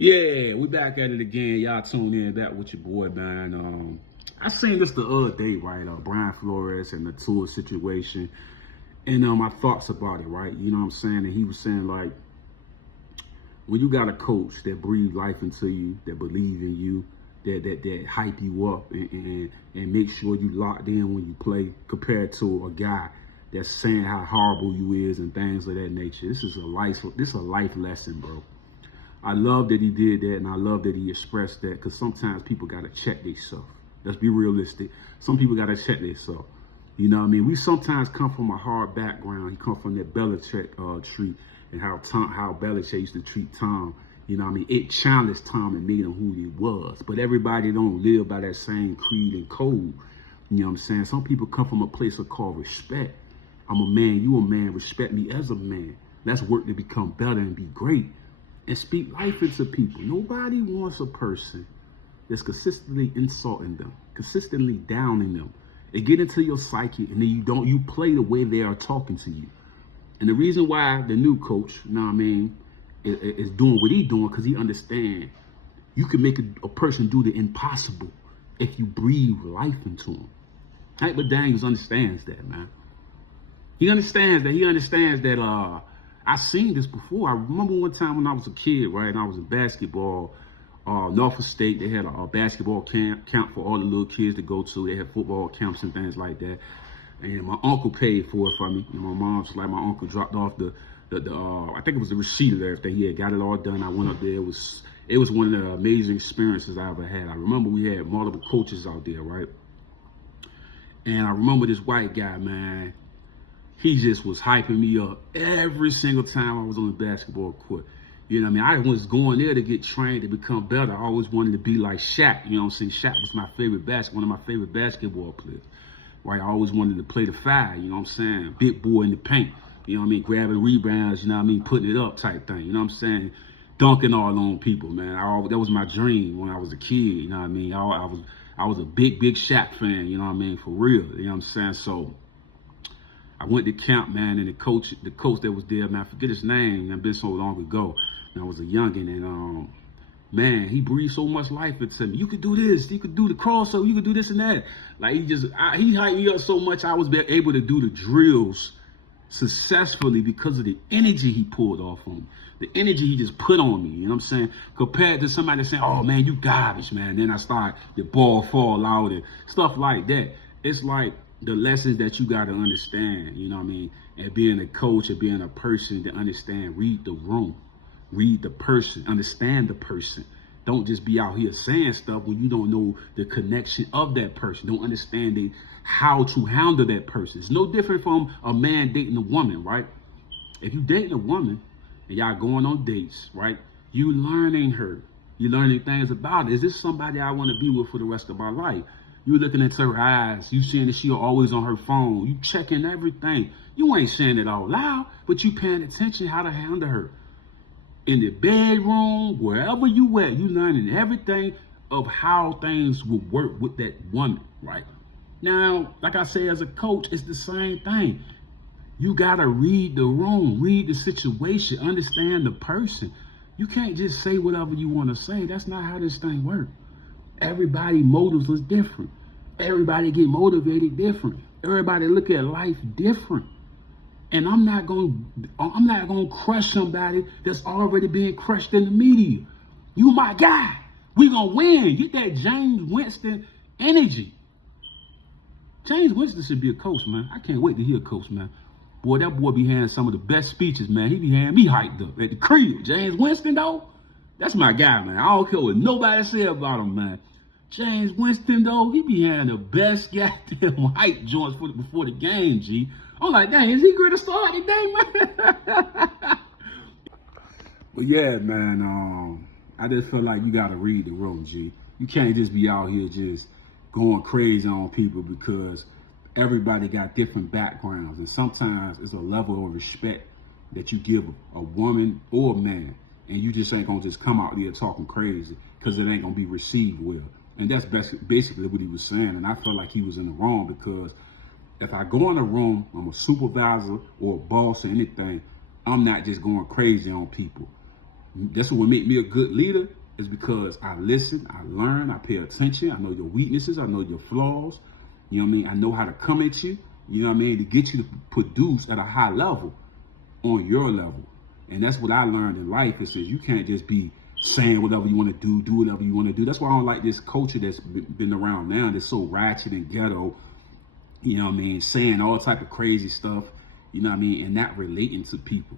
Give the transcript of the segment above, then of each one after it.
Yeah, we back at it again. Y'all tune in back with your boy, man. I seen this the other day, right? Brian Flores and the Tua situation, and my thoughts about it, right? You know what I'm saying? And he was saying like, when you got a coach that breathe life into you, that believe in you, that hype you up and make sure you locked in when you play, compared to a guy that's saying how horrible you is and things of that nature. This is a life lesson, bro. I love that he did that, and I love that he expressed that, because sometimes people got to check themselves. Let's be realistic. Some people got to check themselves. You know what I mean? We sometimes come from a hard background. He come from that Belichick tree, and how Belichick used to treat Tom. You know what I mean? It challenged Tom and made him who he was. But everybody don't live by that same creed and code. You know what I'm saying? Some people come from a place of called respect. I'm a man, you a man, respect me as a man. Let's work to become better and be great. And speak life into people. Nobody wants a person that's consistently insulting them, consistently downing them. It get into your psyche, and then you play the way they are talking to you. And the reason why the new coach, you know what I mean, is doing what he's doing, because he understands you can make a person do the impossible if you breathe life into them. Right? But Daniels understands that, man. He understands that. I've seen this before. I remember one time when I was a kid, right, and I was in basketball. Norfolk State, they had a basketball camp for all the little kids to go to. They had football camps and things like that. And my uncle paid for it for me. And my mom's like, my uncle dropped off the I think it was the receipt of everything. He had got it all done. I went up there. It was one of the amazing experiences I ever had. I remember we had multiple coaches out there, right? And I remember this white guy, man. He just was hyping me up every single time I was on the basketball court. You know what I mean? I was going there to get trained to become better. I always wanted to be like Shaq. You know what I'm saying? Shaq was one of my favorite basketball players. Right? I always wanted to play the five. You know what I'm saying? Big boy in the paint. You know what I mean? Grabbing rebounds. You know what I mean? Putting it up type thing. You know what I'm saying? Dunking all on people, man. That was my dream when I was a kid. You know what I mean? I was a big Shaq fan. You know what I mean? For real. You know what I'm saying? So I went to camp, man, and the coach that was there, man, I forget his name, it's been so long ago. And I was a youngin', and man, he breathed so much life into me. You could do this, you could do the crossover, you could do this and that. Like he hyped me up so much, I was able to do the drills successfully because of the energy he pulled off on me. The energy he just put on me, you know what I'm saying? Compared to somebody saying, oh man, you garbage, man. Then I start, the ball fall out and stuff like that. It's like the lessons that you got to understand, you know what I mean? And being a coach and being a person to understand, read the room, read the person, understand the person. Don't just be out here saying stuff when you don't know the connection of that person. Don't understand how to handle that person. It's no different from a man dating a woman, right? If you dating a woman and y'all going on dates, right? You learning her. You learning things about it. Is this somebody I want to be with for the rest of my life? You looking into her eyes. You seeing that she always on her phone. You checking everything. You ain't saying it out loud, but you paying attention how to handle her. In the bedroom, wherever you at, you learning everything of how things will work with that woman, right? Now, like I say, as a coach, it's the same thing. You gotta read the room, read the situation, understand the person. You can't just say whatever you want to say. That's not how this thing works. Everybody motives is different. Everybody get motivated different. Everybody look at life different. And I'm not gonna crush somebody that's already being crushed in the media. You my guy. We gonna win. Get that James Winston energy. James Winston should be a coach, man. I can't wait to hear a coach, man. Boy, that boy be having some of the best speeches, man. He be having me hyped up at the crib. James Winston, though, that's my guy, man. I don't care what nobody say about him, man. James Winston, though, he be having the best goddamn hype joints before the game, G. I'm like, dang, is he going to start today, man? But yeah, man, I just feel like you got to read the room, G. You can't just be out here just going crazy on people, because everybody got different backgrounds. And sometimes it's a level of respect that you give a woman or a man. And you just ain't going to just come out there talking crazy, because it ain't going to be received well. And that's basically what he was saying. And I felt like he was in the wrong, because if I go in a room, I'm a supervisor or a boss or anything, I'm not just going crazy on people. That's what would make me a good leader, is because I listen, I learn, I pay attention. I know your weaknesses, I know your flaws. You know what I mean? I know how to come at you, you know what I mean, to get you to produce at a high level on your level. And that's what I learned in life, is that you can't just be saying whatever you want to do whatever you want to do. That's why I don't like this culture that's been around now, that's so ratchet and ghetto, you know what I mean, saying all type of crazy stuff, you know what I mean, and not relating to people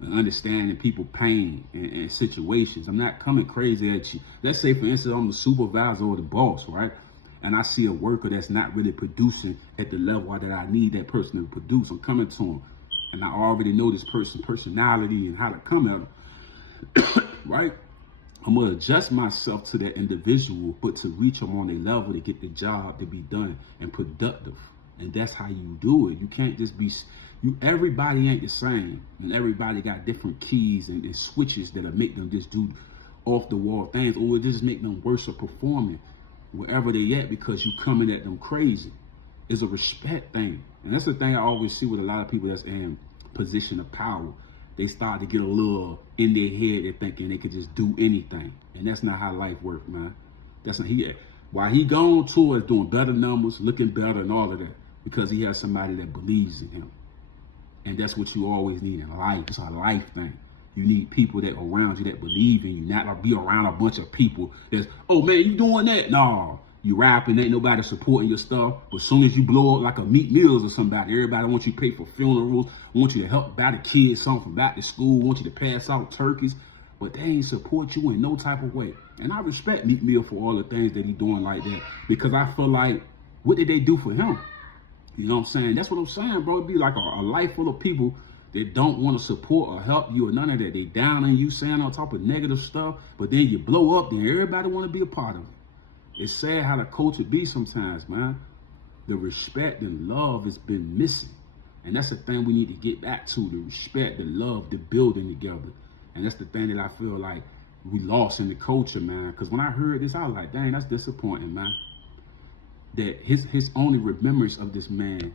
and understanding people pain and situations. I'm not coming crazy at you. Let's say, for instance, I'm the supervisor or the boss, right? And I see a worker that's not really producing at the level that I need that person to produce. I'm coming to him, and I already know this person's personality and how to come at him, right? I'm gonna adjust myself to that individual, but to reach them on their level to get the job to be done and productive. And that's how you do it. You can't just be, everybody ain't the same, and everybody got different keys and switches that'll make them just do off the wall things, or it just make them worse at performing wherever they at, because you coming at them crazy. It's a respect thing. And that's the thing I always see with a lot of people that's in position of power. They start to get a little in their head, they're thinking they could just do anything. And that's not how life works, man. That's not, while he gone to is doing better numbers, looking better and all of that, because he has somebody that believes in him. And that's what you always need in life. It's a life thing. You need people that around you that believe in you, not be around a bunch of people that's, oh man, you doing that? No, you rapping, ain't nobody supporting your stuff. But as soon as you blow up like a Meat Meals or somebody, everybody wants you to pay for funerals, want you to help buy the kids something from back to school, want you to pass out turkeys, but they ain't support you in no type of way. And I respect Meat Meal for all the things that he doing like that, because I feel like, what did they do for him? You know what I'm saying? That's what I'm saying, bro. It'd be like a life full of people that don't want to support or help you or none of that. They down on you, saying all type of negative stuff, but then you blow up, then everybody want to be a part of it. It's sad how the culture be sometimes, man. The respect and love has been missing. And that's the thing we need to get back to, the respect, the love, the building together. And that's the thing that I feel like we lost in the culture, man. Because when I heard this, I was like, dang, that's disappointing, man. That his only remembrance of this man